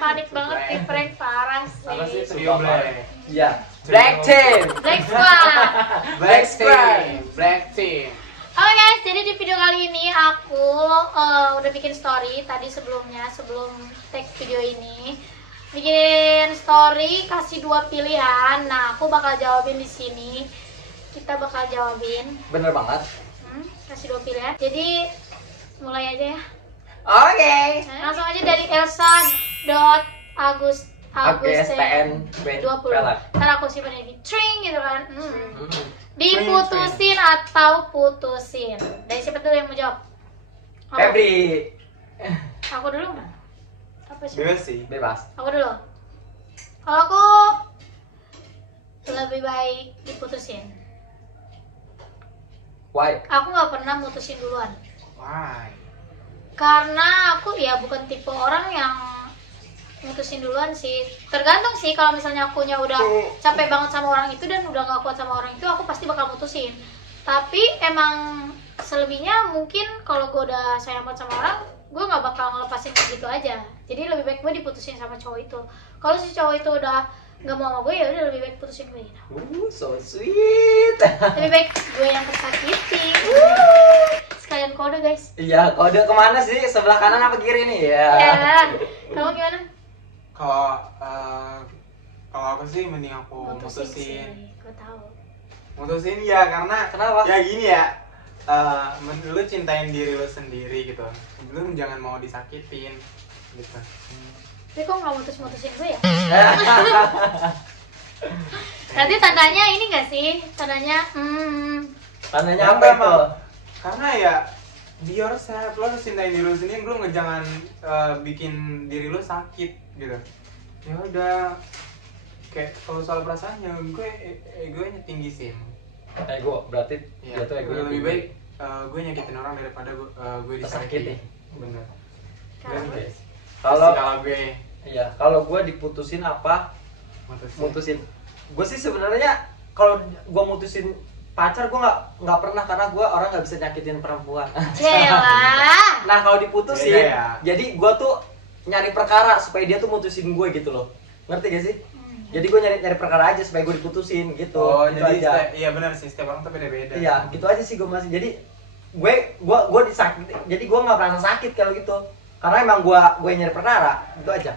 panik banget di prank parah Apa sih sih. trio black? Iya. Black team. Black Squad. Black team. Black team. Oke guys, jadi di video kali ini aku udah bikin story tadi sebelum tag video ini. Bikin story kasih 2 pilihan. Nah, aku bakal jawabin di sini. Kita bakal jawabin. Bener banget. Kasih 2 pilihan. Jadi mulai aja ya. Oke. Langsung aja dari Elsa.agustn 20. Ntar aku simpan ini. Tring gitu kan. Diputusin atau putusin? Dari siapa dulu yang mau jawab? Febri. Aku dulu nggak? Apa sih? Bebas sih. Bebas. Aku dulu. Kalau aku lebih baik diputusin. Why? Aku nggak pernah mutusin duluan. Why? Karena aku ya bukan tipe orang yang mutusin duluan sih. Tergantung sih, kalau misalnya akunya udah capek banget sama orang itu dan udah gak kuat sama orang itu, aku pasti bakal mutusin. Tapi emang selebihnya mungkin kalau gue udah sayang banget sama orang, gue gak bakal ngelepasin gitu aja. Jadi lebih baik gue diputusin sama cowok itu. Kalau si cowok itu udah gak mau sama gue, ya udah lebih baik putusin gue gitu. So sweet. Lebih baik gue yang tersakiti. Sekalian kode guys. Iya, kode kemana sih? Sebelah kanan apa kiri nih? Ya. Kamu gimana? Kalau aku sih mending aku mutusin. Gue tahu. Mutusin ya karena Kenapa? ya gini ya. Lu cintain diri lu sendiri gitu. Lu jangan mau disakitin gitu. Tapi kok nggak mutusin gue ya? Berarti tandanya ini nggak sih? Tandanya Tandanya apa Enggak, itu? Mam. Karena ya be yourself, lo harus cintain diri lu sendiri, lu jangan bikin diri lu sakit gitu. Ya udah, kayak kalau soal perasaan ya egonya tinggi sih. Ego, berarti Ya, jatuh egonya lebih tinggi. baik gue nyakitin orang daripada gue Tersakiti. disakiti. Bener. Kalau Dan, gue? kalau gue Iya, kalau gue diputusin apa? Mutusin. Gue sih sebenarnya kalau gue mutusin pacar gue nggak pernah, karena gue orang nggak bisa nyakitin perempuan. Yelah. Nah kalau diputusin, Beda ya. jadi gue tuh nyari perkara supaya dia tuh mutusin gue gitu loh. Ngerti gak sih? Jadi gue nyari perkara aja supaya gue diputusin gitu. Oh, gitu jadi aja. iya benar sih, setiap orang tuh beda-beda. Iya, gitu aja sih gue masih. Jadi gue disakit. Jadi gue nggak merasa sakit kalau gitu. Karena emang gue nyari perkara, gitu aja.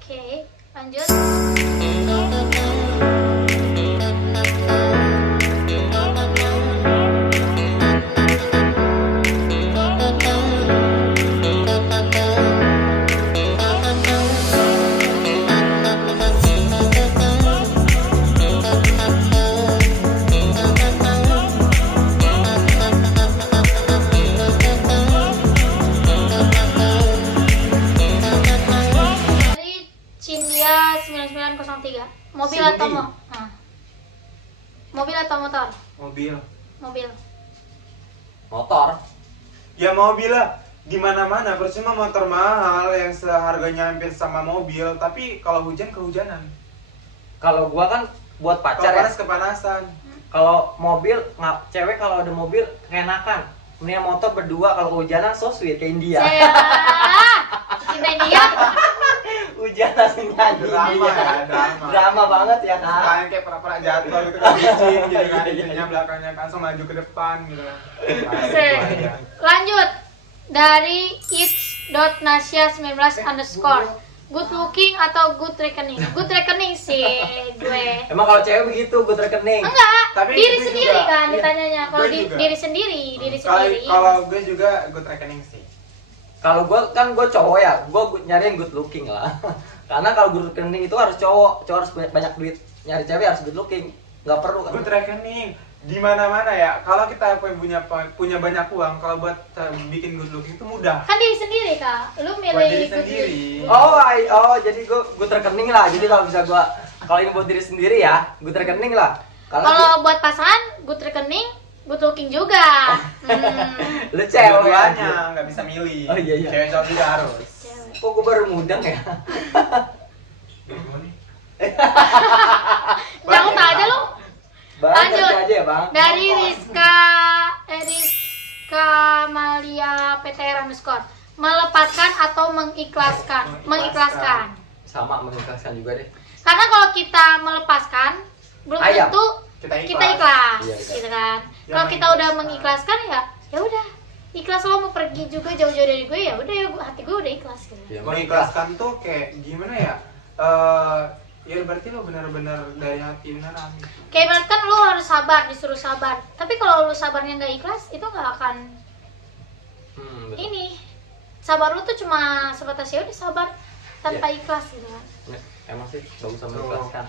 Oke, lanjut. Dari Cindia 9903. Mobil atau mobil atau motor? Mobil. Mobil. Motor. Ya mobil lah. Di mana-mana percuma motor mahal yang seharganya hampir sama mobil, tapi kalau hujan kehujanan. Kalau gue kan buat Kalau pacar ya. panas kepanasan. Kalau mobil, cewek kalau ada mobil keenakan. Mendingan motor berdua, kalau kehujanan so sweet kayak India. Cinta dia. Hujan langsung nyanyi. Drama dia. ya, drama. Drama banget ya kan. Kayak pura-pura jatuh gitu kan, licin gitu kan, licinnya belakangnya kan, langsung maju ke depan gitu kan. Nah, itu aja. Lanjut dari its.nasya19_ good looking atau good reckoning? Good reckoning sih gue. Emang kalau cewek begitu, gue rekening. Enggak, Tapi diri gue sendiri juga. kan ditanyanya. Kalau Gue juga. diri sendiri, diri sendiri. Kalau gue juga good reckoning sih. Kalau gue kan gue cowok ya, gue nyari yang good looking lah. Karena kalau good looking itu harus cowok harus banyak duit. Nyari cewek harus good looking, nggak perlu kan? Good reckoning di mana-mana ya. Kalau kita punya banyak uang, kalau buat bikin good looking itu mudah. Kan diri sendiri kak, lu milih Buat diri good sendiri. looking. Jadi gue good rekening lah. Jadi kalau bisa kalau ini buat diri sendiri ya, good rekening lah. Kalau buat pasangan good reckoning, good looking juga. lu cewek Dua-duanya nggak bisa milih. Oh, iya. Cewek cowok juga harus. Cewek. Kok gue baru mudang ya? Jangan aja lu. Bang, Lanjut. ganti aja ya bang. Dari Rizka Malia PTR_. Melepaskan atau mengikhlaskan? Mengikhlaskan. Sama mengikhlaskan juga deh. Karena kalau kita melepaskan belum Ayam. tentu kita ikhlas, Iya, ikhlas. gitu kan. Ya, Kalau kita udah mengikhlaskan. mengikhlaskan ya udah. Ikhlas lo mau pergi juga jauh-jauh dari gue ya udah ya hati gue udah ikhlas gitu. Ya, Mengikhlaskan tuh kayak gimana ya? Ya berarti lo benar-benar dari hati beneran. Kayak ibarat kan lo harus sabar, disuruh sabar. Tapi kalau lo sabarnya nggak ikhlas, itu nggak akan betul. ini. Sabar lo tuh cuma sebatas ya udah sabar tanpa ikhlas gitu kan. Ya, emang sih bagus sama mengikhlaskan.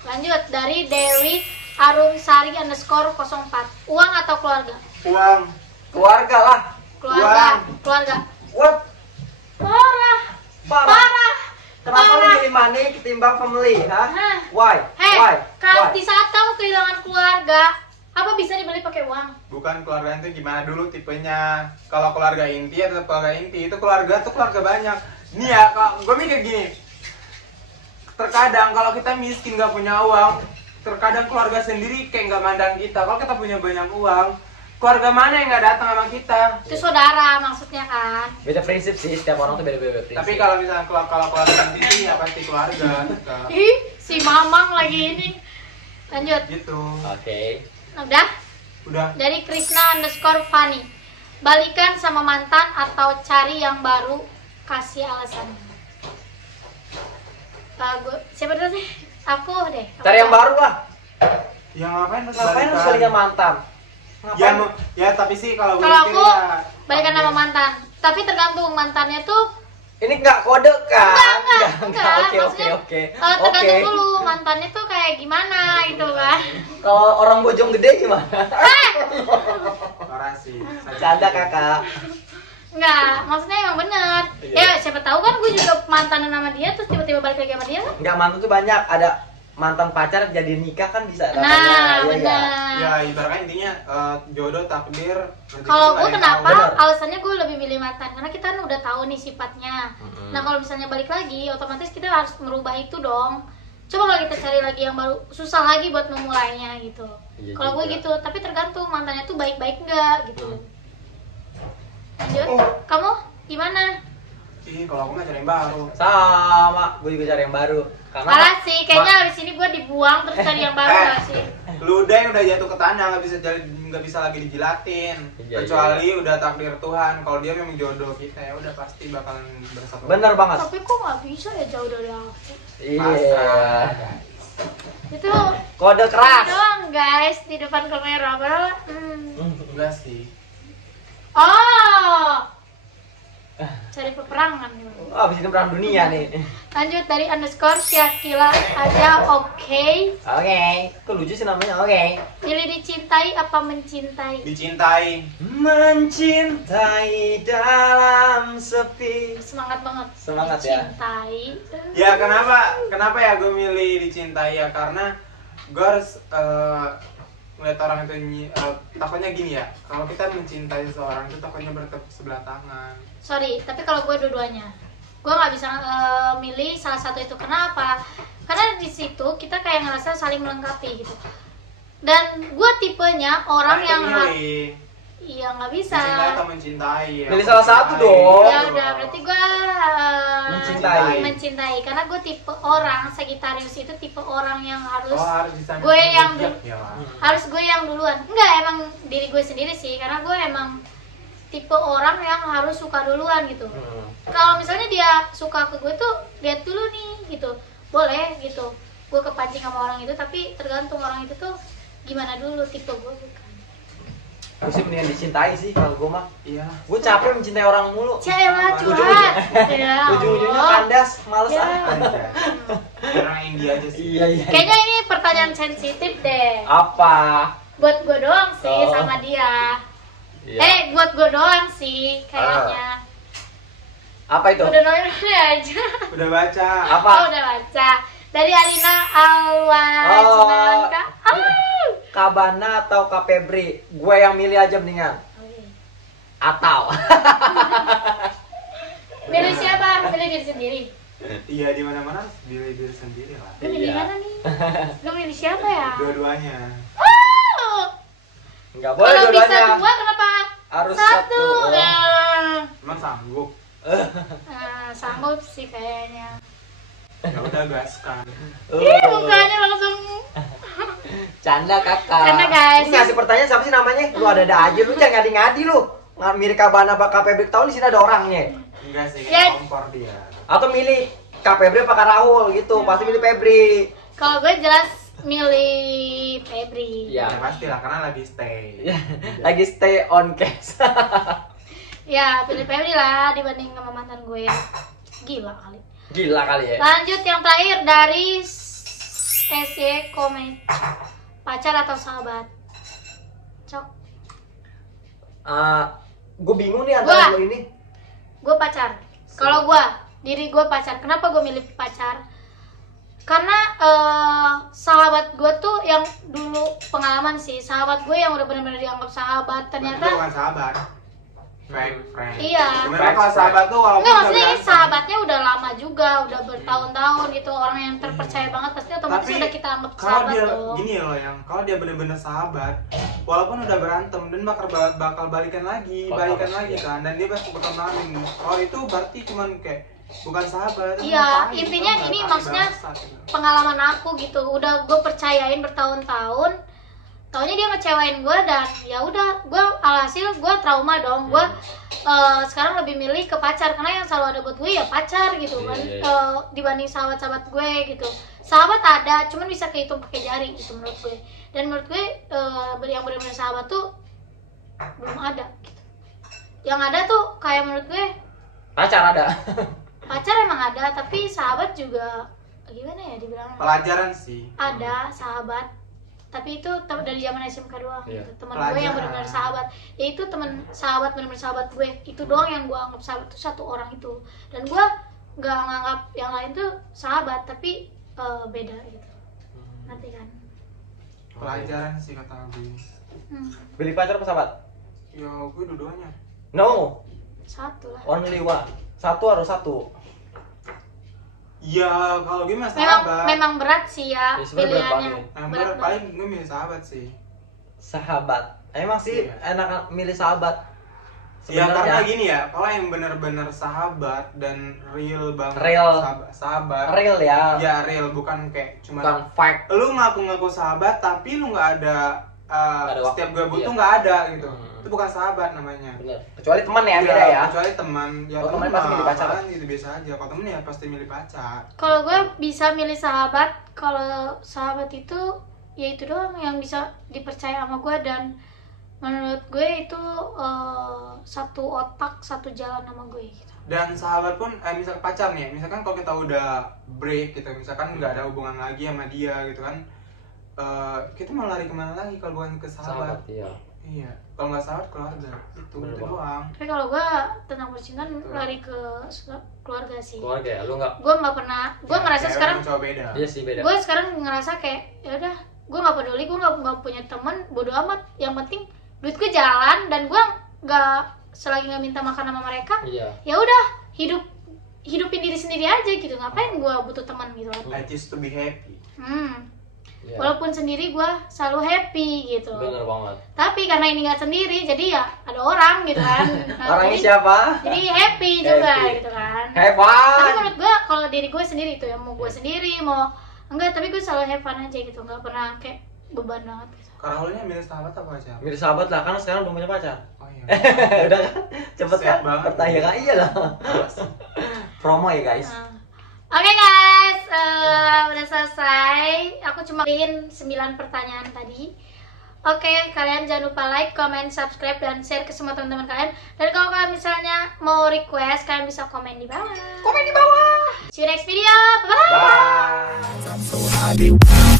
Lanjut dari Dewi Arumsari _04. Uang atau keluarga? Uang. Keluarga lah. Keluarga. Uang. Keluarga. What? Parah. Parah. Parah. Kenapa lu Parah. pilih money ketimbang family, ha? Hah? Why? Hei, Why? kan Why? di saat kamu kehilangan keluarga, apa bisa dibeli pakai uang? Bukan keluarga itu gimana dulu tipenya. Kalau keluarga inti atau keluarga inti itu keluarga tuh keluarga banyak. Nih ya, kalau gue mikir gini. Terkadang kalau kita miskin nggak punya uang, terkadang keluarga sendiri kayak nggak mandang kita. Kalau kita punya banyak uang, keluarga mana yang nggak datang sama kita? Itu saudara maksudnya kan. Beda prinsip sih, setiap orang tuh beda-beda prinsip. Tapi kalau misalnya kalau keluarga inti ya pasti keluarga. Ih, si Mamang lagi ini. Lanjut. Gitu. Oke. Udah? Udah. Dari Krishna_Fani. Balikan sama mantan atau cari yang baru, kasih alasannya. Siapa dulu sih? Aku deh. Cari yang baru lah. Ya ngapain harus Ngapain harus balikan? balikan mantan? Ya, Ngapain? ya tapi sih kalau gue Kalau mikir aku ya balikan sama mantan. Tapi tergantung mantannya tuh. Ini nggak kode kan? Enggak. Oke, oke, Maksudnya, oke. tergantung Oke. dulu mantannya tuh kayak gimana gitu kan. Kalau orang bojong gede gimana? parah sih. Canda kakak. Enggak, maksudnya emang bener. Iya. Ya siapa tahu kan gue juga mantanan sama dia terus tiba-tiba balik lagi sama dia kan. Nggak, mantan tuh banyak. Ada mantan pacar jadi nikah kan bisa. Nah, Iya, iya. benar. Ya ibaratnya intinya jodoh takdir. rezeki Kalau itu gue nggak ada yang kenapa? tahu. Benar. Alasannya gue lebih milih mantan karena kita kan udah tahu nih sifatnya. Nah kalau misalnya balik lagi, otomatis kita harus merubah itu dong. Coba kalau kita cari lagi yang baru, susah lagi buat memulainya gitu. Iya Kalau gue juga. gitu, tapi tergantung mantannya tuh baik-baik nggak gitu. Lanjut, kamu gimana? Ih, kalau aku mah cari yang baru. Sama, gue juga cari yang baru. Karena Parah sih, kayaknya habis ini gue dibuang terus cari yang baru nggak sih? Luda yang udah jatuh ke tanah nggak bisa lagi dijilatin. Iya, Kecuali udah takdir Tuhan. Kalau dia memang jodoh kita ya udah pasti bakalan bersatu. bener banget. Tapi kok nggak bisa ya jauh dari aku? Iya. Itu Kode keras. doang guys di depan kamera, padahal Enggak sih. oh cari peperangan nih. Oh, abis ini perang dunia nih. Lanjut dari _Syakila aja oke. Oke. Kok lucu sih namanya? Oke. Pilih dicintai apa mencintai? Dicintai. Mencintai dalam sepi. Semangat banget. Semangat ya. Dicintai. Ya kenapa ya gue milih dicintai ya karena gue harus melihat orang itu takutnya gini ya, kalau kita mencintai seseorang itu takutnya bertepuk sebelah tangan. Sorry, tapi kalau gue dua-duanya, gue nggak bisa milih salah satu itu. Kenapa? Karena di situ kita kayak ngerasa saling melengkapi gitu. Dan gue tipenya orang Kan yang itu milih iya nggak bisa. dicintai atau mencintai ya. Milih salah satu dong. Ya udah, berarti gue Mencintai. mencintai. Karena gue tipe orang Sagittarius itu tipe orang yang harus harus disayang gue sama yang dia. dulu- Ya lah. harus gue yang duluan. Enggak, emang diri gue sendiri sih. Karena gue emang tipe orang yang harus suka duluan gitu. Kalau misalnya dia suka ke gue tuh lihat dulu nih gitu, boleh gitu. Gue kepancing sama orang itu, tapi tergantung orang itu tuh gimana dulu tipe gue bukan. Gue sih mendingan dicintai sih kalau gue mah. Iya. Gue capek mencintai orang mulu. Cewek Ujung-ujung- curhat. Ya Ujung-ujungnya Allah. kandas, males Ya. ah. Orang India aja sih. Iya, iya. Kayaknya ini pertanyaan sensitif deh. Apa? Buat gue doang sih Oh. sama dia. Iya. Buat gue doang sih kayaknya. Apa itu? Udah nanya aja. Udah baca. Apa? Oh, udah baca. Dari Alina Alwajinanka. Kabana atau Kapebri? Gue yang milih aja mendingan. Atau Milih siapa? Milih diri sendiri. Iya di mana-mana harus pilih diri sendiri lah. Lu milih Iya. mana nih? Lu milih siapa ya? Dua-duanya. Oh! nggak boleh Kalau bisa dua-duanya. dua kenapa? Harus Satu. satu. Nah. Emang sanggup. Sanggup sih kayaknya. Ya udah gaskan. Ih, mukanya langsung. Canda kakak. Canda, guys. Ini ngasih pertanyaan siapa sih namanya? Lu ada aja, lu jangan ngadi-ngadi lu. Milih Kabana apa KPB, tahu di sini ada orangnya. Enggak sih, Ya. kompor dia. Atau milih KPB apa Kak Rahul gitu, pasti milih Febri. Kalau gue jelas milih Febri. Iya. Ya pasti lah, karena lagi stay. Lagi stay on case. Ya, pilih Febri lah dibanding sama mantan gue. Gila kali. Gila kali ya. Lanjut yang terakhir dari SC komen. Pacar atau sahabat? Cok. Gue bingung nih antara Gua. dua ini. Gue pacar. Kalau gue, diri gue pacar. Kenapa gue milih pacar? Karena sahabat gue tuh yang dulu pengalaman sih. Sahabat gue yang udah benar-benar dianggap sahabat. Itu Ternyata bukan sahabat. Fake friend. Iya. Sebenarnya kalau sahabat tuh walaupun enggak, udah maksudnya ini berantem. sahabatnya udah lama juga, udah bertahun-tahun gitu. Orang yang terpercaya banget pasti otomatis Tapi udah kita anggap kalau sahabat dia dong. gini ya loh, yang kalau dia bener-bener sahabat, walaupun udah berantem dan bakal balikan lagi, kan, dan dia bakal maafin. Kalau itu berarti cuman kayak bukan sahabat. Iya, ngapain, intinya tau nggak? ini Tai maksudnya bangsat, gitu. pengalaman aku gitu. Udah gue percayain bertahun-tahun. Taunya dia ngecewain gue dan ya udah, gue alhasil gue trauma dong. Gue sekarang lebih milih ke pacar karena yang selalu ada buat gue ya pacar gitu kan. Dibanding sahabat-sahabat gue gitu. Sahabat ada, cuman bisa kehitung pakai jari gitu menurut gue. Dan menurut gue yang benar-benar sahabat tuh belum ada gitu. Yang ada tuh kayak menurut gue Pacar ada. pacar emang ada, tapi sahabat juga gimana ya dibilang, Pelajaran sih. ada sahabat tapi itu dari zaman SMK doang Iya. gitu. Teman gue yang benar-benar sahabat, ya itu teman sahabat, benar-benar sahabat gue itu doang yang gue anggap sahabat tuh satu orang itu. Dan gue nggak nganggap yang lain tuh sahabat, tapi beda gitu, nanti kan. Pelajaran sih kata gue. Pilih pacar apa sahabat? Ya gue dua-duanya. No, Satu lah. only one. Satu harus satu. Ya kalau gue mah sahabat. Memang berat sih ya Ya, sebenarnya berat pilihannya. banget. Yang Berat paling gue milih sahabat sih. Sahabat. Emang sih Iya. enak milih sahabat. Ya karena Sebenarnya gini ya, kalau yang benar-benar sahabat dan real banget, Real. sahabat, real ya. ya real, bukan kayak Bukan cuma fake. lu ngaku-ngaku sahabat tapi lu nggak ada, Nggak ada waktu. setiap gue butuh Iya. nggak ada gitu. Hmm. Itu bukan sahabat namanya. Bener. Kecuali teman ya, Iya, beda ya. Kecuali teman, ya Oh, teman pasti milih pacar. kan gitu biasa aja. Kalau temen ya pasti milih pacar. Kalau gue bisa milih sahabat, kalau sahabat itu ya itu doang yang bisa dipercaya sama gue, dan menurut gue itu satu otak, satu jalan sama gue gitu. Dan sahabat pun, misal pacar nih, misalkan kalau kita udah break gitu, misalkan nggak ada hubungan lagi sama dia gitu kan, kita mau lari kemana lagi kalau bukan ke sahabat? iya. Iya, kalau nggak sahabat keluarga, itu Bener banget. doang. Tapi kalau gue tentang percintaan lari ke keluarga sih. Keluarga ya, lu nggak. Gue nggak pernah, gue ngerasa Cewek sekarang, sama cowok beda. Iya sih beda. gue sekarang ngerasa kayak ya udah, gue nggak peduli, gue nggak punya teman, bodo amat. Yang penting duit gue jalan dan gue nggak, selagi nggak minta makan sama mereka, Iya. ya udah hidupin diri sendiri aja gitu. Ngapain gue butuh teman gitu kan. I choose to be happy. Iya. Walaupun sendiri gue selalu happy gitu. Bener banget. Tapi karena ini nggak sendiri, jadi ya ada orang gitu kan. Nah, Orangnya jadi- siapa? Jadi happy juga Happy. gitu kan. Have Tapi fun. menurut gue kalau diri gue sendiri itu ya, mau gue sendiri mau enggak, tapi gue selalu have fun aja gitu, nggak pernah kayak beban banget gitu. Karena milih sahabat apa aja? Milih sahabat lah, karena sekarang belum punya pacar. Oh iya. Udah kan? Cepet Siap kan? banget. Pertanyaan iya lah. Promo ya guys. Nah. Oke guys, udah selesai. Aku cuma bikin 9 pertanyaan tadi. Oke, kalian jangan lupa like, comment, subscribe, dan share ke semua teman-teman kalian. Dan kalau kalian misalnya mau request, kalian bisa komen di bawah. Komen di bawah. See you next video. Bye-bye. Bye.